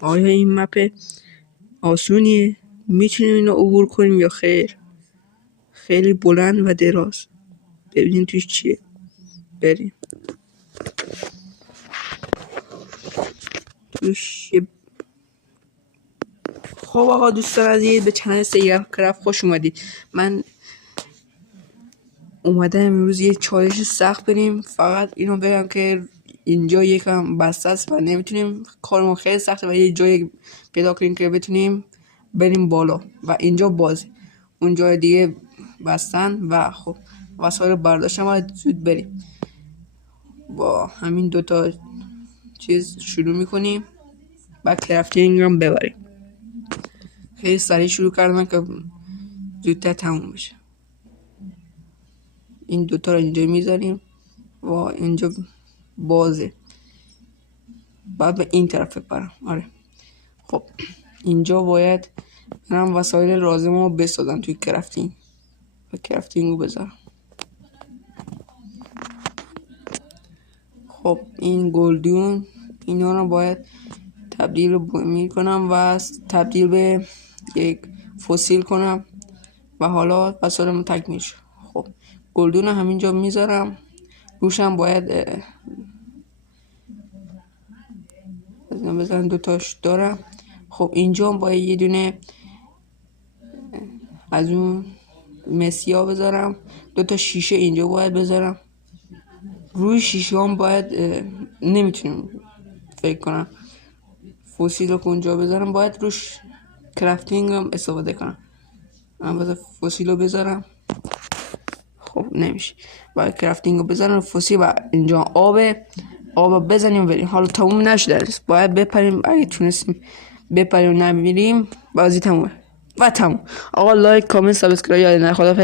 آیا این مپ آسونیه؟ میتونیم اینو عبور کنیم یا خیر؟ خیلی بلند و دراز. ببینیم توش چیه. بریم توش. خب آقا دوستان عزیز، به چنل سیگار کرافت خوش اومدید. من اومدم امروز یه چالش سخت بریم. فقط اینو بگم که اینجا یکم بسته است و نمیتونیم، کارمون خیلی سخته و یه جایی پیدا کنیم که بتونیم بریم بالا و اینجا بازه، اون جای دیگه بستن و خب وسایل برداشتم و زود بریم. با همین دوتا چیز شروع میکنیم و کرافتینگ هم ببریم. خیلی سریع شروع کردم که زودتر تموم بشه. این دوتا رو اینجا میذاریم و اینجا بازه، بعد به این طرف برم. آره خب اینجا باید برم وسایل لازم رو بسازم توی کرافتینگ و کرافتینگ رو بذارم. خب این گلدون اینا رو باید تبدیل میکنم و تبدیل به یک فسیل کنم و حالا وسایلم تکمیل شد. خب گلدون همینجا میذارم، روشم باید بزنم دوتاش دارم. خب اینجا باید یه دونه از اون مسیا بذارم، دوتا شیشه اینجا باید بذارم. روی شیشه هم باید نمیتونم فکر کنم فسیل رو اونجا بذارم، باید روش کرافتینگ هم استفاده کنم. من باید فسیل رو بذارم. خب نمیشه، باید کرافتینگ رو بذارم فسیل و اینجا آب بزنیم بریم. حالا تموم نشده، باید بپریم. اگه تونستیم بپریم نمیریم بازی تمومه و تموم. آقا لایک کامنت سابسکرایب یاد نره. خدافظ.